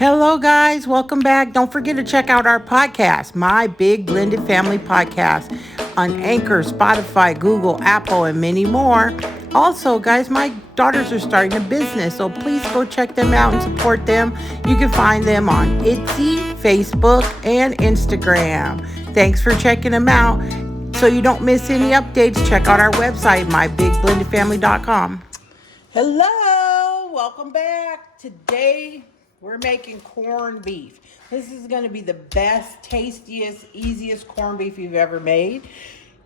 Hello, guys. Welcome back. Don't forget to check out our podcast, My Big Blended Family Podcast, on Anchor, Spotify, Google, Apple, and many more. Also, guys, my daughters are starting a business, so please go check them out and support them. You can find them on Etsy, Facebook, and Instagram. Thanks for checking them out. So you don't miss any updates, check out our website, mybigblendedfamily.com. Hello, welcome back. Today we're making corned beef. This is going to be the best, tastiest, easiest corned beef you've ever made.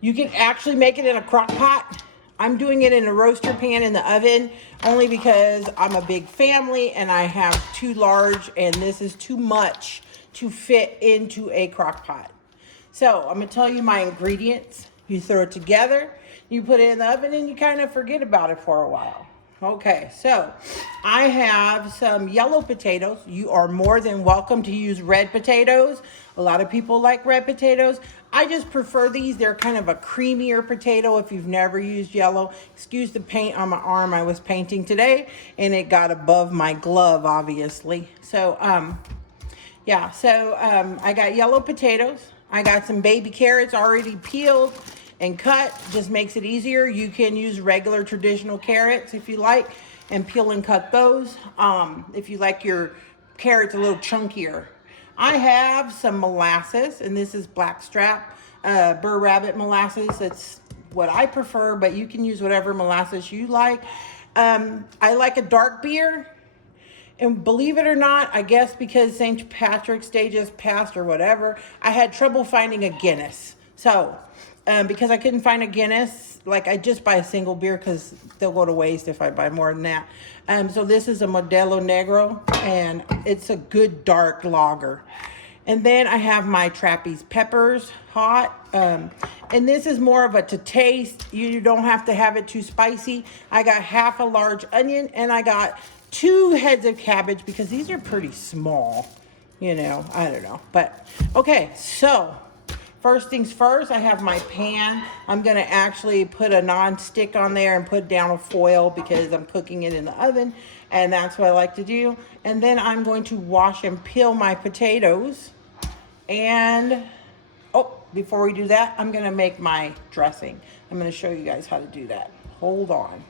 You can actually make it in a crock pot. I'm doing it in a roaster pan in the oven only because I'm a big family and I have two large, and this is too much to fit into a crock pot. So I'm going to tell you my ingredients. You throw it together, you put it in the oven, and you kind of forget about it for a while. Okay, so I have some yellow potatoes. You are more than welcome to use red potatoes. A lot of people like red potatoes. I just prefer these. They're kind of a creamier potato if you've never used yellow. Excuse the paint on my arm. I was painting today and it got above my glove, obviously. So, I got yellow potatoes. I got some baby carrots already peeled and cut. Just makes it easier. You can use regular traditional carrots if you like and peel and cut those. If you like your carrots a little chunkier. I have some molasses, and this is blackstrap Burr Rabbit molasses. That's what I prefer, but you can use whatever molasses you like. I like a dark beer. And believe it or not, I guess because St. Patrick's Day just passed or whatever, I had trouble finding a Guinness. So, because I couldn't find a Guinness, like I just buy a single beer because they'll go to waste if I buy more than that. So this is a Modelo Negro, and it's a good dark lager. And then I have my Trappey's peppers hot. And this is more of a to taste. You don't have to have it too spicy. I got half a large onion, and I got 2 heads of cabbage because these are pretty small. I don't know. But okay, so first things first, I have my pan. I'm going to actually put a non-stick on there and put down a foil because I'm cooking it in the oven. And that's what I like to do. And then I'm going to wash and peel my potatoes. And, before we do that, I'm going to make my dressing. I'm going to show you guys how to do that. Hold on.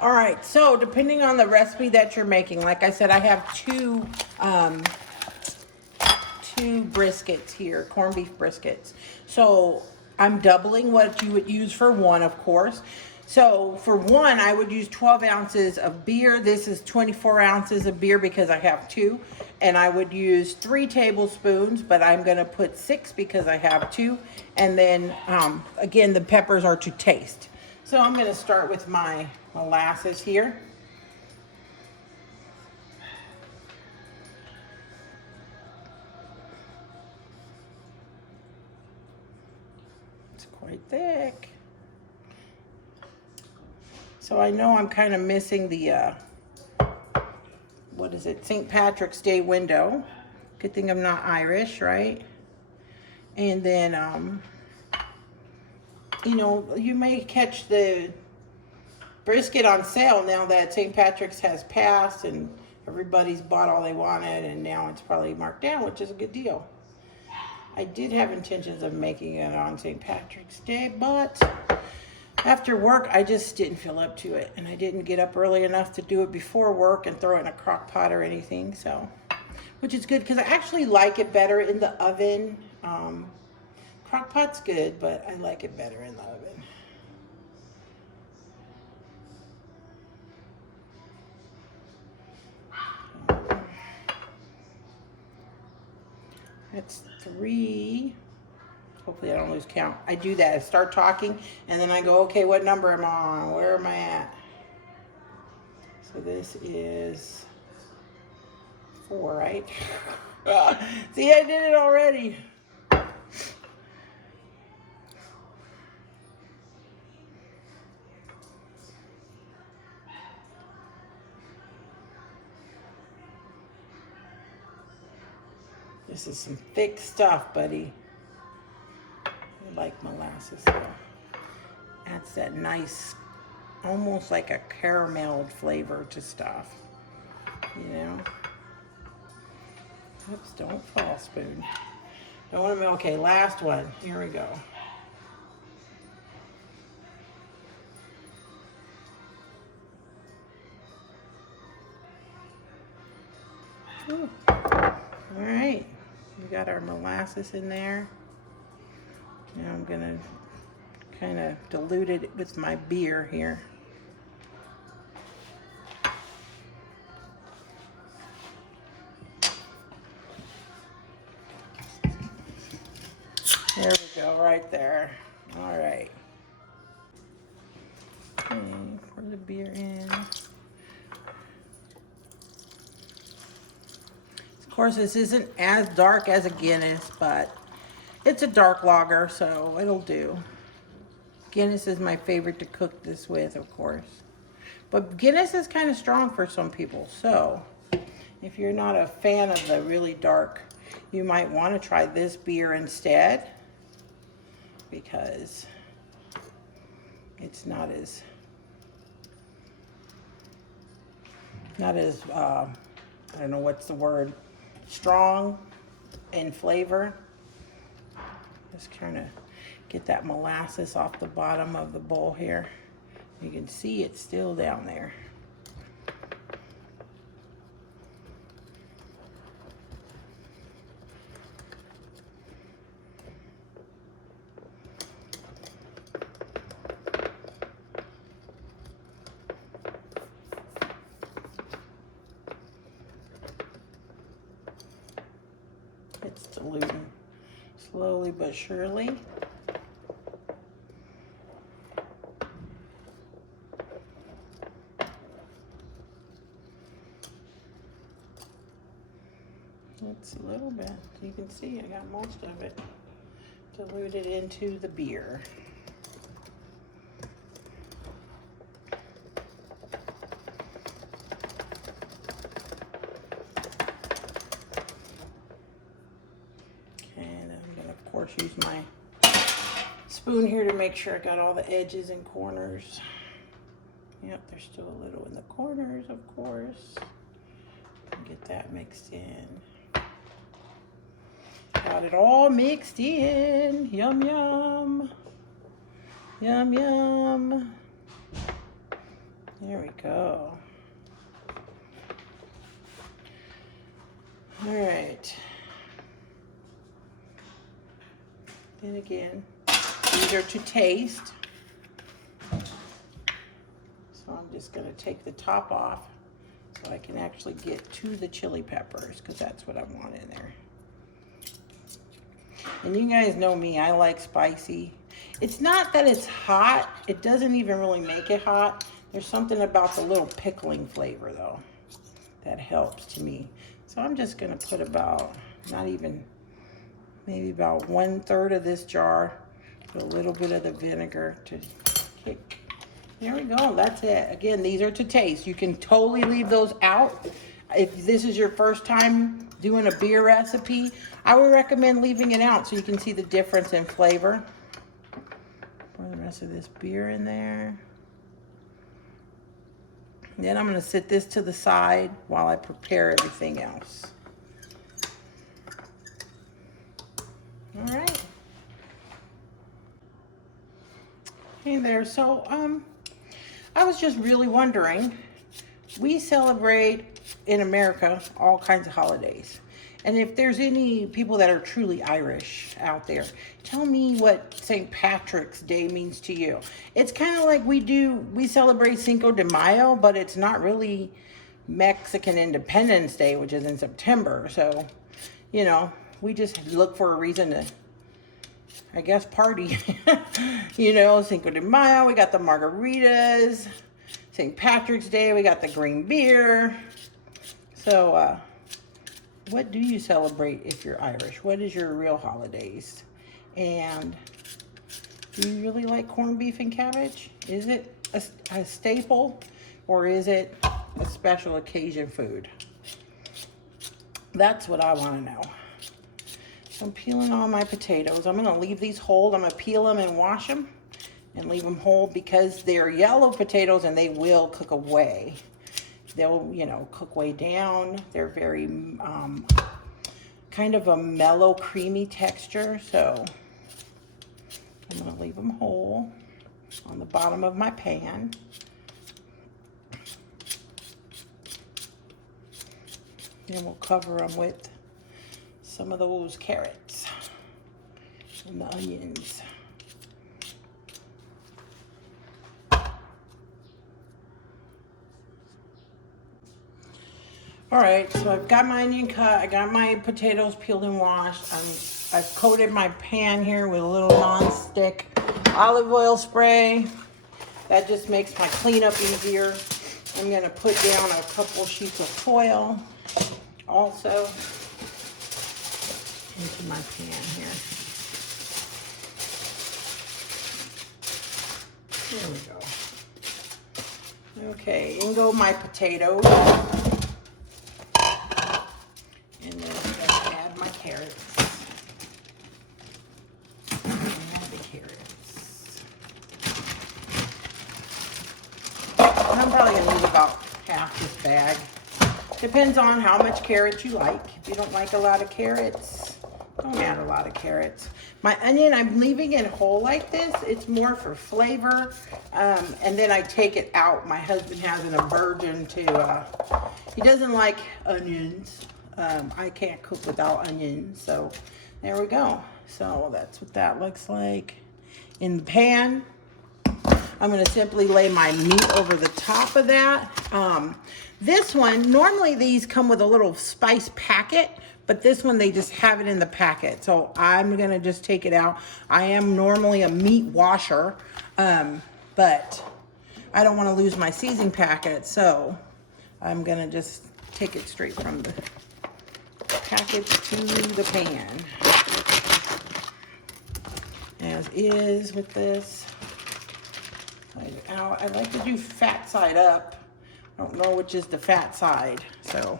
All right, so depending on the recipe that you're making, like I said, I have two briskets here, corned beef briskets. So I'm doubling what you would use for one, of course. So for one, I would use 12 ounces of beer. This is 24 ounces of beer because I have 2. And I would use 3 tablespoons, but I'm going to put 6 because I have 2. And then, again, the peppers are to taste. So I'm going to start with my molasses here. It's quite thick. So I know I'm kind of missing the, St. Patrick's Day window. Good thing I'm not Irish, right? And then, you may catch the brisket on sale now that St. Patrick's has passed and everybody's bought all they wanted, and now it's probably marked down, which is a good deal. I did have intentions of making it on St. Patrick's Day, but after work, I just didn't feel up to it, and I didn't get up early enough to do it before work and throw it in a crock pot or anything, so, which is good because I actually like it better in the oven. Crock pot's good, but I like it better in the oven. That's 3. Hopefully I don't lose count. I do that. I start talking and then I go, okay, what number am I on? Where am I at? So this is 4, right? See, I did it already. This is some thick stuff, buddy. I like molasses though. Adds that nice, almost like a carameled flavor to stuff. you know. Oops, don't fall, spoon. Don't want to, okay, last one. Here we go. Ooh. All right, we got our molasses in there. Now I'm gonna kind of dilute it with my beer here. There we go, right there. All right. Okay, pour the beer in. Of course, this isn't as dark as a Guinness, but it's a dark lager, so it'll do. Guinness is my favorite to cook this with, of course. But Guinness is kind of strong for some people, so if you're not a fan of the really dark, you might want to try this beer instead, because it's not as I don't know what's the word, strong in flavor. Just kind of get that molasses off the bottom of the bowl here. You can see it's still down there. It's diluting slowly but surely. It's a little bit. You can see I got most of it diluted into the beer. And I'm gonna, of course, use my spoon here to make sure I got all the edges and corners. Yep, there's still a little in the corners, of course. Get that mixed in. Got it all mixed in. Yum, yum. Yum, yum. There we go. All right. Then again, these are to taste. So I'm just going to take the top off so I can actually get to the chili peppers, because that's what I want in there. And you guys know me, I like spicy. It's not that it's hot. It doesn't even really make it hot. There's something about the little pickling flavor, though, that helps to me. So I'm just going to put about, not even, maybe about 1/3 of this jar. Put a little bit of the vinegar to kick. There we go. That's it. Again, these are to taste. You can totally leave those out. If this is your first time doing a beer recipe, I would recommend leaving it out so you can see the difference in flavor. Pour the rest of this beer in there. Then I'm going to sit this to the side while I prepare everything else. All right. Hey there. So, I was just really wondering, we celebrate in America all kinds of holidays. And if there's any people that are truly Irish out there, tell me what St. Patrick's Day means to you. It's kind of like we celebrate Cinco de Mayo, but it's not really Mexican Independence Day, which is in September. So, you know, we just look for a reason to, I guess, party. You know, Cinco de Mayo, we got the margaritas. St. Patrick's Day, we got the green beer. So, what do you celebrate if you're Irish? What is your real holidays? And do you really like corned beef and cabbage? Is it a staple, or is it a special occasion food? That's what I want to know. So I'm peeling all my potatoes. I'm going to leave these whole. I'm going to peel them and wash them and leave them whole because they're yellow potatoes and they will cook away. They'll, you know, cook way down. They're very kind of a mellow, creamy texture. So I'm going to leave them whole on the bottom of my pan. And we'll cover them with some of those carrots and the onions. All right, so I've got my onion cut. I got my potatoes peeled and washed. I've coated my pan here with a little non-stick olive oil spray. That just makes my cleanup easier. I'm gonna put down a couple sheets of foil also into my pan here. There we go. Okay, in go my potatoes. And then I'm gonna add my carrots. Add the carrots. I'm probably gonna use about half this bag. Depends on how much carrots you like. If you don't like a lot of carrots, don't add a lot of carrots. My onion, I'm leaving it whole like this. It's more for flavor. And then I take it out. My husband has an aversion to, he doesn't like onions. I can't cook without onions. So there we go. So that's what that looks like in the pan. I'm gonna simply lay my meat over the top of that. This one, normally these come with a little spice packet, but this one they just have it in the packet. So I'm gonna just take it out. I am normally a meat washer, but I don't wanna lose my seasoning packet. So I'm gonna just take it straight from the package to the pan. As is with this. Side out. I like to do fat side up. I don't know which is the fat side, so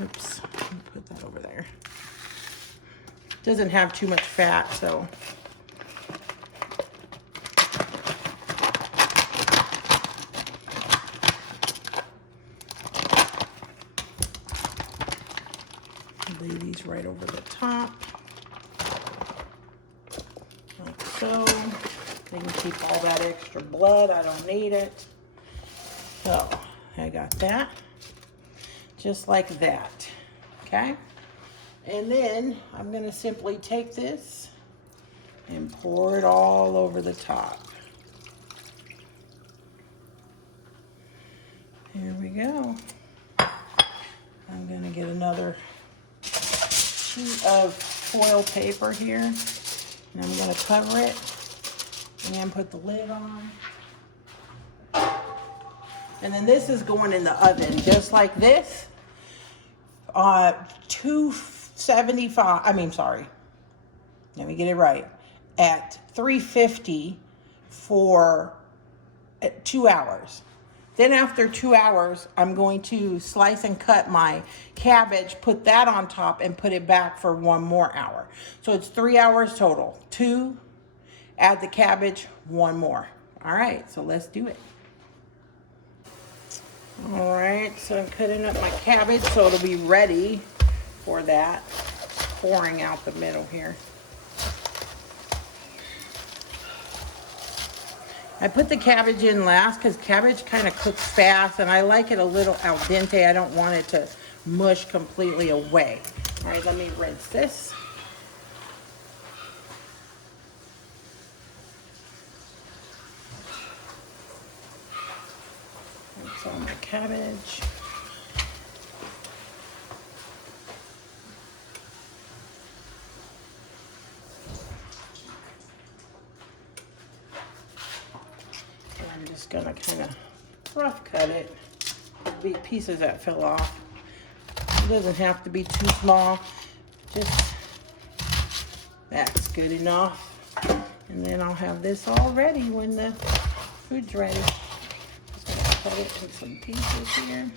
oops, put that over there. Doesn't have too much fat, so lay these right over the top, like so. They can keep all that extra blood. I don't need it. So I got that, just like that, okay? And then I'm gonna simply take this and pour it all over the top. Here we go. I'm gonna get another sheet of foil paper here, and I'm gonna cover it and put the lid on. And then this is going in the oven, just like this. 275, let me get it right. At 350 for 2 hours. Then after 2 hours, I'm going to slice and cut my cabbage, put that on top, and put it back for 1 more hour. So it's 3 hours total. 2, add the cabbage, 1 more. All right, so let's do it. All right, so I'm cutting up my cabbage so it'll be ready for that. Pouring out the middle here. I put the cabbage in last because cabbage kind of cooks fast, and I like it a little al dente. I don't want it to mush completely away. All right, let me rinse this. Rinse all my cabbage. I'm just gonna kind of rough cut it. There'll be pieces that fell off. It doesn't have to be too small. Just that's good enough. And then I'll have this all ready when the food's ready. Just gonna cut it in some pieces here.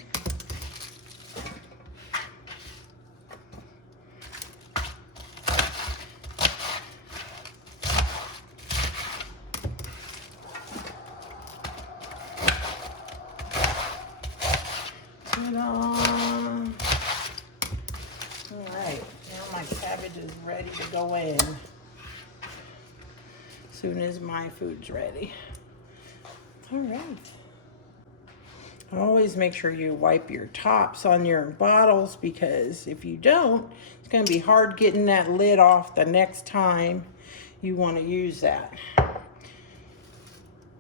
soon as my food's ready. All right. Always make sure you wipe your tops on your bottles, because if you don't, it's going to be hard getting that lid off the next time you want to use that.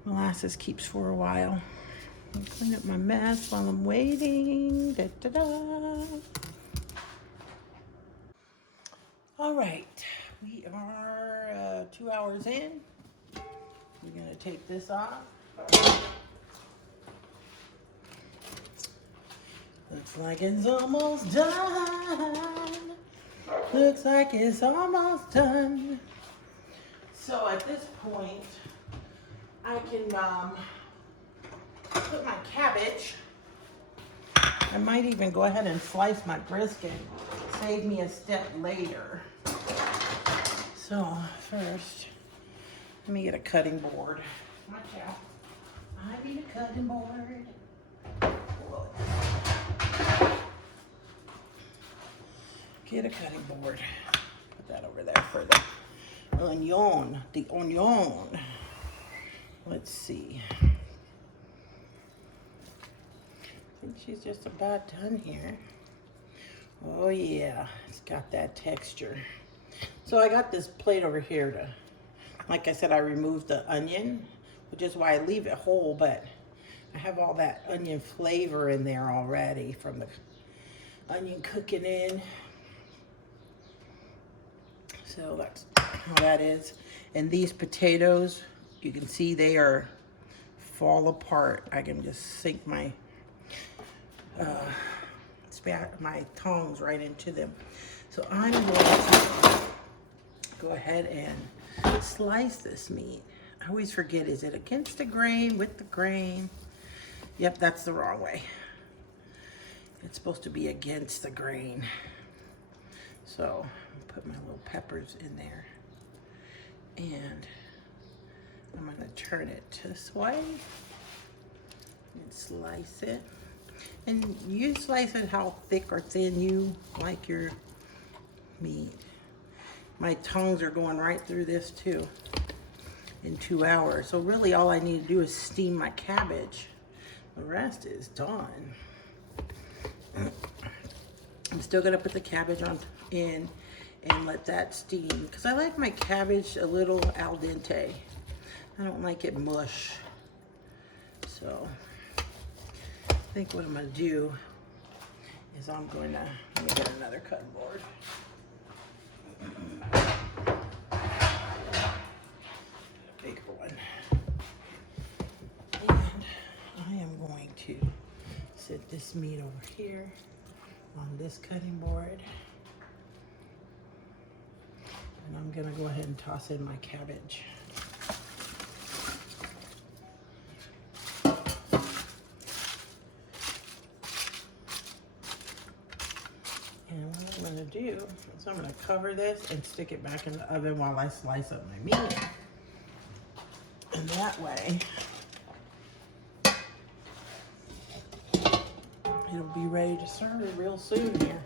Molasses keeps for a while. I'll clean up my mess while I'm waiting. Da, da, da. All right, we are 2 hours in. We're going to take this off. Looks like it's almost done. Looks like it's almost done. So at this point, I can put my cabbage. I might even go ahead and slice my brisket. Save me a step later. So first, let me get a cutting board. Watch out. I need a cutting board. Get a cutting board. Put that over there for the onion. The onion. Let's see. I think she's just about done here. Oh yeah, it's got that texture. So I got this plate over here to, like I said, I removed the onion, which is why I leave it whole, but I have all that onion flavor in there already from the onion cooking in. So that's how that is. And these potatoes, you can see they are fall apart. I can just sink my my tongs right into them. So I'm going to go ahead and slice this meat. I always forget, is it against the grain, with the grain? Yep, that's the wrong way. It's supposed to be against the grain. So put my little peppers in there, and I'm gonna turn it this way and slice it. And you slice it how thick or thin you like your meat. My tongues are going right through this too in 2 hours. So really all I need to do is steam my cabbage. The rest is done. I'm still gonna put the cabbage in and let that steam, because I like my cabbage a little al dente. I don't like it mush. So I think what I'm gonna do is I'm going to, let me get another cutting board. A bigger one. And I am going to set this meat over here on this cutting board. And I'm gonna go ahead and toss in my cabbage. And what I'm gonna do is I'm gonna cover this and stick it back in the oven while I slice up my meat. And that way, it'll be ready to serve real soon here.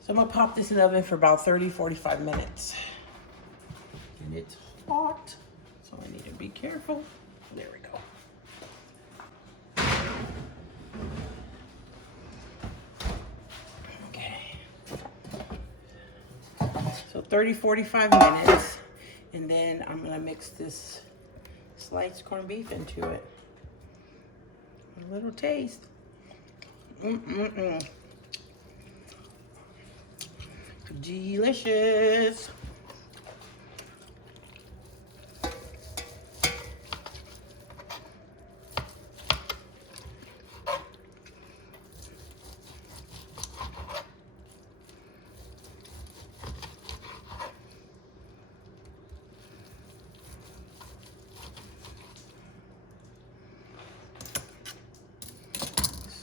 So I'm gonna pop this in the oven for about 30-45 minutes. And it's hot, so I need to be careful. There we go. Okay. So 30-45 minutes, and then I'm gonna mix this sliced corned beef into it. A little taste. Delicious.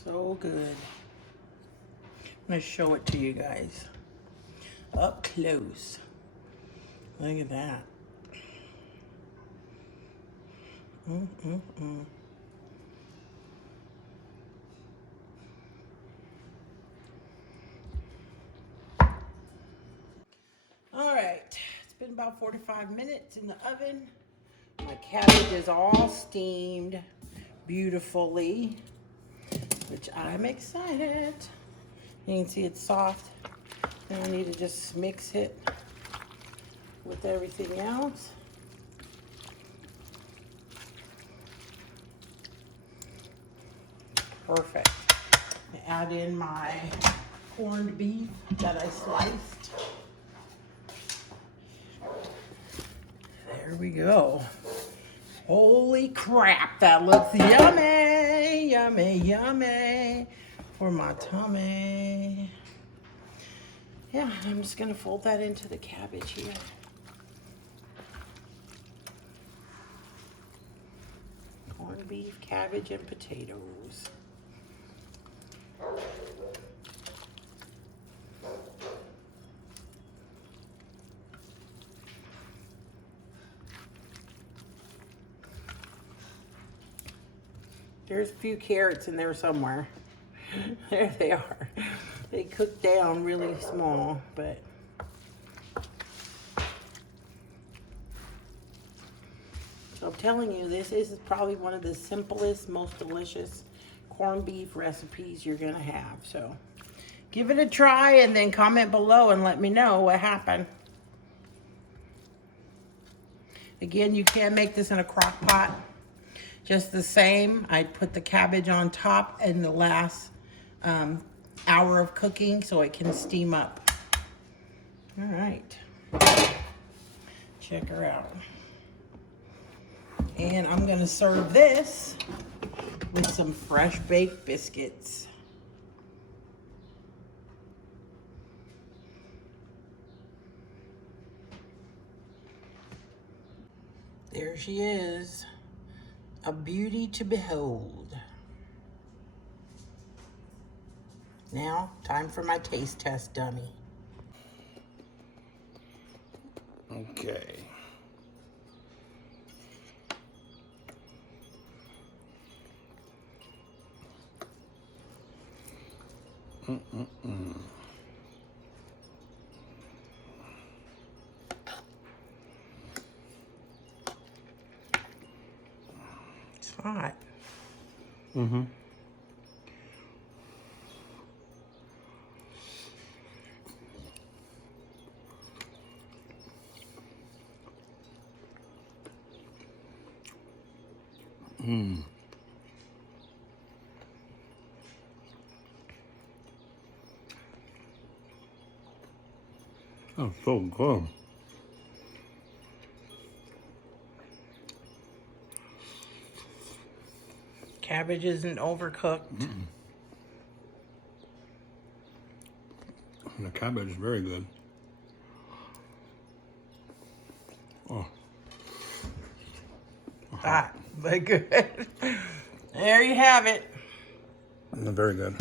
So good. I'm gonna show it to you guys up close. Look at that. All right, it's been about about 45 minutes in the oven. My cabbage is all steamed beautifully, which I'm excited. You can see it's soft. And I need to just mix it with everything else. Perfect. Add in my corned beef that I sliced. There we go. Holy crap, that looks yummy, yummy, yummy for my tummy. Yeah, I'm just gonna fold that into the cabbage here. Corned beef, cabbage, and potatoes. There's a few carrots in there somewhere. There they are. They cook down really small, but so I'm telling you, this is probably one of the simplest, most delicious corned beef recipes you're gonna have. So give it a try and then comment below and let me know what happened. Again, you can make this in a crock pot just the same. I put the cabbage on top in the last hour of cooking so it can steam up. All right, check her out. And I'm gonna serve this with some fresh baked biscuits. There she is, a beauty to behold. Now, time for my taste test dummy. Okay. It's hot. Mm-hmm. Mmm. Oh, so good. Cabbage isn't overcooked. The cabbage is very good. Oh. Hot, but good. There you have it. Very good.